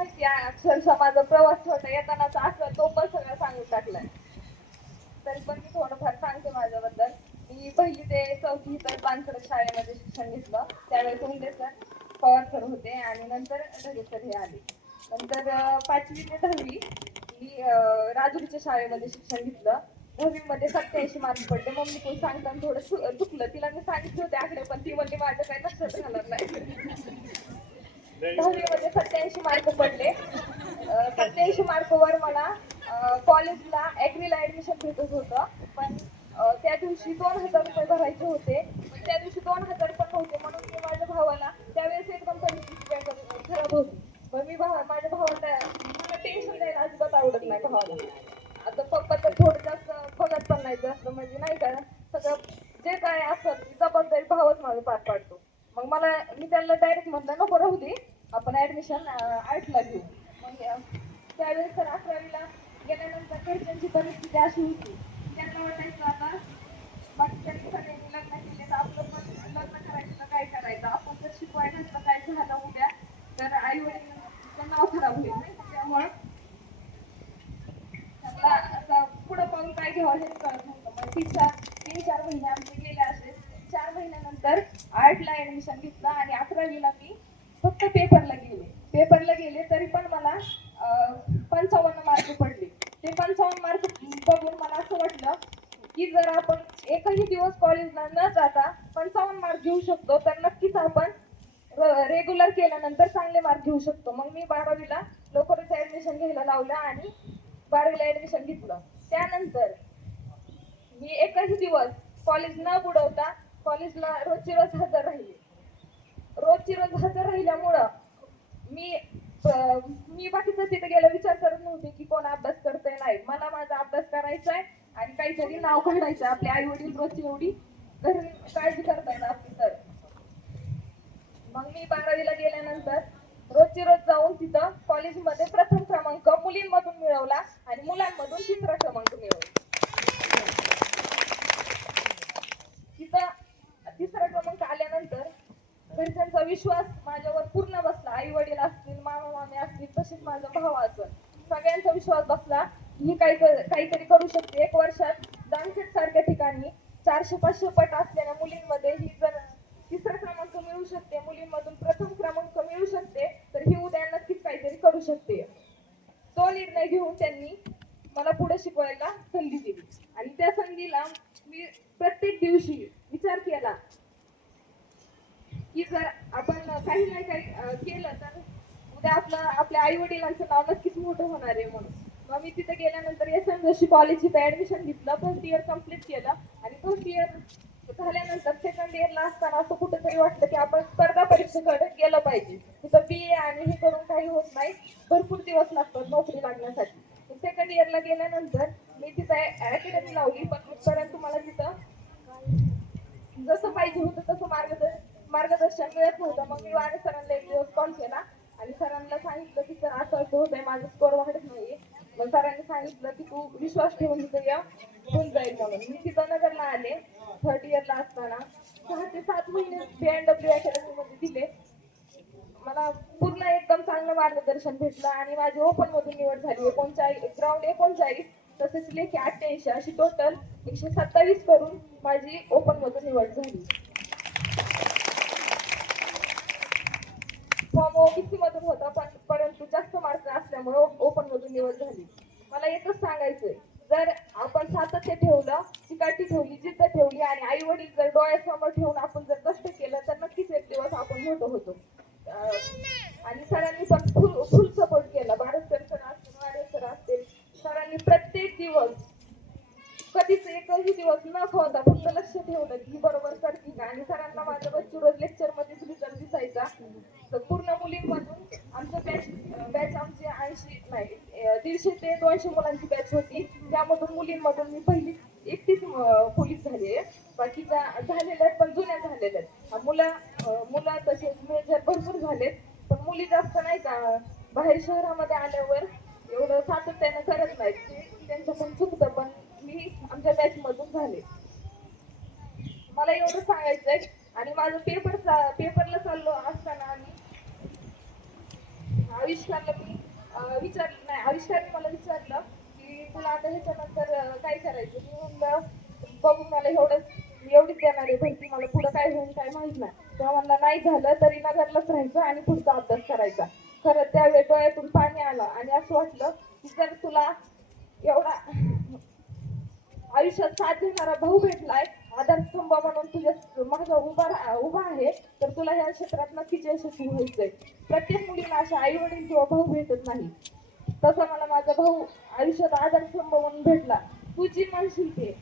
माहिती आहे, अक्षरशः माझा प्रवास छोटा येतानाचा असं तो पण सगळं सांगून टाकलाय. तरी पण मी थोडंफार सांगते माझ्याबद्दल. मी पहिली ते चौथी तर पानखडक शाळेमध्ये शिक्षण घेतलं. त्यावेळेस उमदे सर, पवार सर होते आणि नंतर ढगे सर हे आले. नंतर 5वी ते 10वी मी राजुरीच्या शाळेमध्ये शिक्षण घेतलं. 10वी मध्ये 87 मार्क पडले. मम्मी कोण सांगताना थोडं चुकलं. तिला मी सांगितले होते आकडे, पण ती म्हणली माझ्या काही लक्षात राहणार नाही. 10वी मध्ये 87 मार्क पडले. 87 मार्कवर मला कॉलेजला ॲग्रीला ऍडमिशन भेटत होतं. पण त्या दिवशी 2,000 रुपये भरायचे होते. पण त्या दिवशी 2,000 पण नव्हते, म्हणून मी माझ्या भावाला, त्यावेळेस एकदम परिस्थिती खराब होती. मग मी माझ्या भावाला, मला टेन्शन द्यायला अजिबात आवडत नाही भावाला. आता पप्पा तर थोडं जास्त बघत पण नाही, जास्त म्हणजे नाही का, सगळं जे काय असतं जबाबदारी भावच माझं पार पाडतो. मग मी त्याला डायरेक्ट म्हणलं नको राहू दे, आपण ऍडमिशन आर्टला घेऊ. मग त्यावेळेस तर 11वीला गेल्यानंतर घरच्यांची परिस्थिती अशी होती, त्यांना वाटायचं आता बाकीच्यांनी सगळ्यांनी लग्न केले तर आपलं पण लग्न करायचं तर काय करायचं, आपण जर शिकवायला घातलं काय झालं उद्या तर आई वडिलांचं नाव खराब होईल नाही. त्यामुळं त्याला आता पुढं पाऊल काय घ्यावं हेच कळत नव्हतं. मग 3-4 महिने आमचे गेले असे. 4 महिन्यानंतर आर्टला ऍडमिशन घेतलं आणि 11वीला मी फक्त पेपरला गेले तरी पण मला 55 मार्क पडले. ते 55 मार्क बघून मला असं वाटलं की जर आपण एकही दिवस कॉलेजला न जाता 55 मार्क घेऊ शकतो तर नक्कीच आपण रेग्युलर केल्यानंतर चांगले मार्क घेऊ शकतो. मग मी 12वीला लवकरच ऍडमिशन घ्यायला लावलं आणि 12वीला ऍडमिशन घेतलं. त्यानंतर मी एकही दिवस कॉलेज न बुडवता कॉलेजला रोजची रोज हजर राहिले. रोजची रोज हजर राहिल्यामुळं मी मी बाकीचं तिथे गेला विचार करत नव्हते की कोण अभ्यास करतंय. नाही, मला माझा अभ्यास करायचा आहे आणि काहीतरी नाव काढायचं. आपले आई वडील रोजची एवढी घरी काळजी करताय ना आपली. तर मग मी 12वीला गेल्यानंतर रोजची रोज जाऊन तिथं कॉलेजमध्ये प्रथम क्रमांक मुलींमधून मिळवला आणि मुलांमधून 3रा क्रमांक मिळवला. तिथं 3रा क्रमांक आल्यानंतर घरच्यांचा विश्वास माझ्यावर पूर्ण बसला. आई वडील असतील, मामा मामी असतील, तसेच माझा भाव असेल, सगळ्यांचा विश्वास बसला ही काहीतरी करू शकते. 1 वर्षात जामखेड सारख्या ठिकाणी 400-500 पट असलेल्या मुलींमध्ये ही जर 3रा क्रमांक मिळू शकते, मुलींमधून प्रथम क्रमांक मिळू शकते, तर ही उद्या नक्कीच काहीतरी करू शकते. तो निर्णय घेऊन त्यांनी मला पुढे शिकवायला संधी दिली आणि त्या संधीला मी प्रत्येक दिवशी विचार केला की जर आपण काही नाही काही केलं तर उद्या आपल्या आई वडिलांचं नाव नक्कीच मोठं होणार आहे म्हणून. मग मी तिथे गेल्यानंतर SM जोशी कॉलेज इथं ऍडमिशन घेतलं. फर्स्ट इयर कम्प्लीट केलं आणि फर्स्ट इयर झाल्यानंतर सेकंड इयरला असताना असं कुठेतरी वाटलं की आपण स्पर्धा परीक्षेकडे गेलं पाहिजे. तिथं BA आणि हे करून काही होत नाही, भरपूर दिवस लागतात नोकरी लागण्यासाठी. सेकंड इयरला गेल्यानंतर मी तिथं अकॅडमी लावली, पण परंतु मला तिथं जसं पाहिजे होतं तसं मार्गदर्शन मिळत नव्हतं. मग मी वाणे सरांना एक दिवस कॉल केला आणि सरांना सांगितलं की सर असं असं होतंय, माझं स्कोर वाढत नाहीये. मग सरांनी सांगितलं की तू विश्वास ठेवून तिथं या, होऊन जाईल म्हणून. मी तिथं नगरला आले. 3rd इयरला असताना 6 ते 7 महिने BNW अकॅडमीमध्ये दिले. मला पूर्ण एकदम चांगलं मार्गदर्शन भेटलं आणि माझी ओपन मधून निवड झाली. 39 ग्राउंड 39 तसेच लेखी 88 अशी टोटल 127 करून माझी ओपन मधून निवड झाली. फॉर्म OBC मधून होता, परंतु जास्त मार्क असल्यामुळे ओपन मधून निवड झाली. मला एकच सांगायचंय, जर आपण सातत्य ठेवलं, चिकाटी ठेवली, जिद्द ठेवली आणि आई वडील जर डोळ्यासमोर ठेवून आपण जर कष्ट केलं तर नक्कीच एक दिवस आपण मोठं होतो. आणि सरांनी पण फुल सपोर्ट केला. बारसकर सर असतील, वाडे सर असतील, सरांनी प्रत्येक दिवस कधीच एकही दिवस न खोता फक्त लक्ष ठेवलं की बरोबर करतील का. आणि सरांना माझ्या रोज लेक्चर मध्येच रिझल्ट दिसायचा. तर पूर्ण मुलींमधून आमचं बॅच आमची 80 नाही 150 ते 200 मुलांची बॅच होती. त्यामधून मुलींमधून मी पहिली एकटीच पोलीस झाली आहे. बाकीच्या झालेल्या आहेत पण जुन्या झालेल्या आहेत. मुलं तसेच मेजर भरपूर झालेत, पण मुली जास्त नाही का बाहेर शहरामध्ये आल्यावर एवढं सातत्यानं करत नाहीत. ते त्यांचं पण चुकतं, पण मी आमच्या बॅच मधून झाले. मला एवढं सांगायचंय. आणि माझं पेपरला चाललो असताना आविष्कारला मी विचारलं नाही, आविष्कारने मला विचारलं की तुला आता ह्याच्यानंतर काय करायचं. मी म्हणलं बघू, मला मी एवढीच देणार आहे भरती, मला पुढं काय होईल काय माहित नाही. तेव्हा मला नाही झालं तरी नगरलाच राहायचं आणि पुढचा अभ्यास करायचा. खरं त्यावेळी डोळ्यातून पाणी आलं आणि असं वाटलं की जर तुला एवढा आयुष्यात साथ देणारा भाऊ भेटलाय, आधारस्तंभ म्हणून तुझ्या माझा उभा आहे, तर तुला ह्या क्षेत्रात नक्कीच यशस्वी व्हायचंय. प्रत्येक मुलीला अशा आई वडील किंवा भाऊ भेटत नाही. तसा मला माझा भाऊ आयुष्यात आधारस्तंभ म्हणून भेटला. तू जी म्हणशील ते,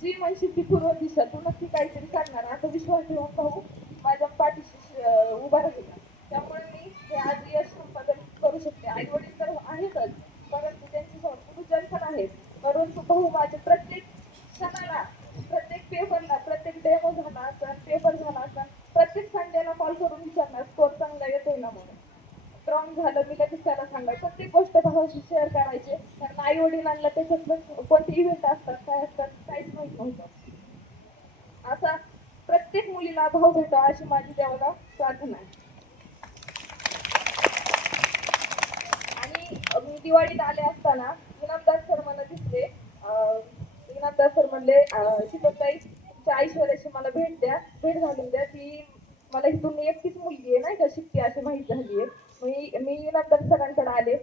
जी म्हणशील ती पूर्व दिशा, तू नक्की काहीतरी करणार असा विश्वास ठेवून भाऊ माझ्या पाठीशी उभा राहिला. त्यामुळे मी हे आज यश संपादन करू शकते. आई वडील तर आहेतच, परंतु त्यांचे गुरुजन पण आहेत. परंतु भाऊ माझे प्रत्येक क्षणाला, प्रत्येक पेपरला, प्रत्येक डेमो झाला असेल, पेपर झाला असेल, प्रत्येक संडेला कॉल करून विचारणार स्कोर चांगला येतोय ना म्हणून. स्ट्रॉंग झालं मी लगेच त्याला सांगायचं. प्रत्येक गोष्ट भावाशी शेअर करायचे, कारण आई वडिलांना त्याच्यातलं कोणते इव्हेंट असतात काय असतात काहीच माहित नव्हतं. असा प्रत्येक मुलीला भाऊ भेटावा अशी माझी देवाला प्रार्थना आहे. आणि मी दिवाळीत आले असताना इनामदार सर मला दिसले. इनामदार सर म्हणले शिकवताई तुमच्या ऐश्वर्याची मला भेट घालून द्या. ती मला इथून एकटीच मुलगी आहे नाही का शिकते अशी माहिती झाली आहे. मी इनामदार सरांकडे आले.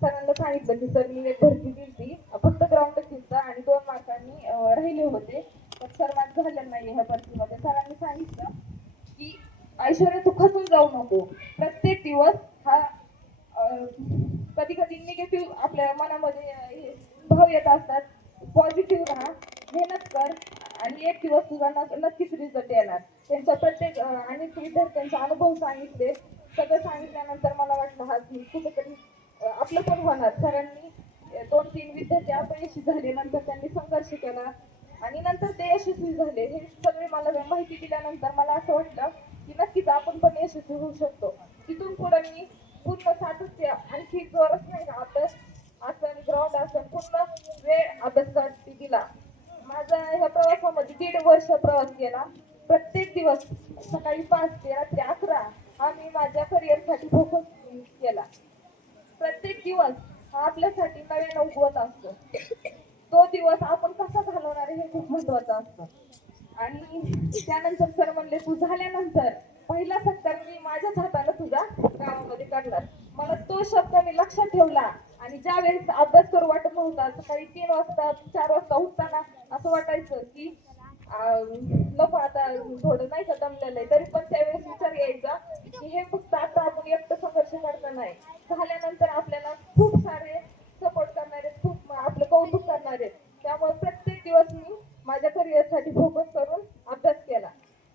सरांना सांगितलं की सर मी एक भरती दिली, फक्त ग्राउंड दिलता आणि 2 मार्कांनी राहिले होते, पण सर माझं झालं नाही ह्या भरतीमध्ये. सरांनी सांगितलं की ऐश्वर्या तू खचून जाऊ नको. प्रत्येक दिवस हा कधी कधी निगेटिव्ह आपल्या मनामध्ये भाव येत असतात. पॉझिटिव्ह राहा, मेहनत कर आणि एक दिवस तुझा नक्कीच रिझल्ट येणार. त्यांच्या प्रत्येक अनेक विद्यार्थ्यांचे अनुभव सांगितले. सगळं सांगितल्यानंतर मला वाटलं हा कुठेतरी आपलं पण होणार. सरांनी 2-3 विद्यार्थी अपयशी झाले, नंतर त्यांनी संघर्ष केला आणि नंतर ते यशस्वी झाले. हे सगळे मला माहिती दिल्यानंतर मला असं वाटलं की नक्कीच आपण पण यशस्वी होऊ शकतो. तिथून पुढे मी पूर्ण सातत्य, आणखी जोरच नाही का अभ्यास असेल, ग्राउंड असेल, पूर्ण वेळ अभ्यासासाठी दिला. माझा ह्या प्रवासामध्ये 1.5 वर्ष प्रवास केला. प्रत्येक दिवस सकाळी 5 ते रात्री 11 हा मी माझ्या करिअरसाठी फोकस केला. प्रत्येक दिवस हा आपल्यासाठी नव्यानं उगवत असतो. तो दिवस आपण कसा घालवणार हे खूप महत्वाचं असतं. आणि त्यानंतर सर म्हणले तू झाल्यानंतर पहिला सत्कार मी माझ्याच हाताने तुझ्या गावामध्ये करणार. मला तो शब्द मी लक्षात ठेवला आणि ज्या वेळेस अभ्यास करू वाटत नव्हता, सकाळी 3 वाजता 4 वाजता उठताना असं वाटायचं की नको आता थोडं नाही का दमलेलं आहे, तरी पण त्यावेळेस विचार यायचा की हे फक्त आता आपण एकटं संघर्ष करता नाही, झाल्यानंतर आपल्याला खूप सारे सपोर्ट करणारे, खूप आपलं कौतुक करणारे. त्यामुळे प्रत्येक दिवस मी माझ्या करिअरसाठी फोकस करून अभ्यास केला.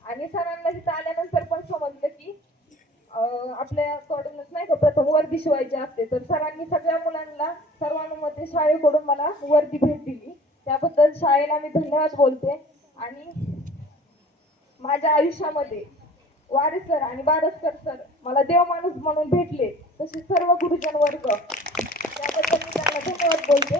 आणि सरांना इथं आल्यानंतर पण समजलं की आपल्याकडूनच नाही का प्रथम वर्दी शिवायची असते, तर सरांनी सगळ्या मुलांना सर्वांमध्ये शाळेकडून मला वर्दी भेट दिली. त्याबद्दल शाळेला मी धन्यवाद बोलते. आणि माझ्या आयुष्यामध्ये वारे सर आणि बारसकर सर मला देव माणूस म्हणून भेटले, तसे सर्व गुरुजन वर्ग, त्याबद्दल मी त्यांना धन्यवाद बोलते.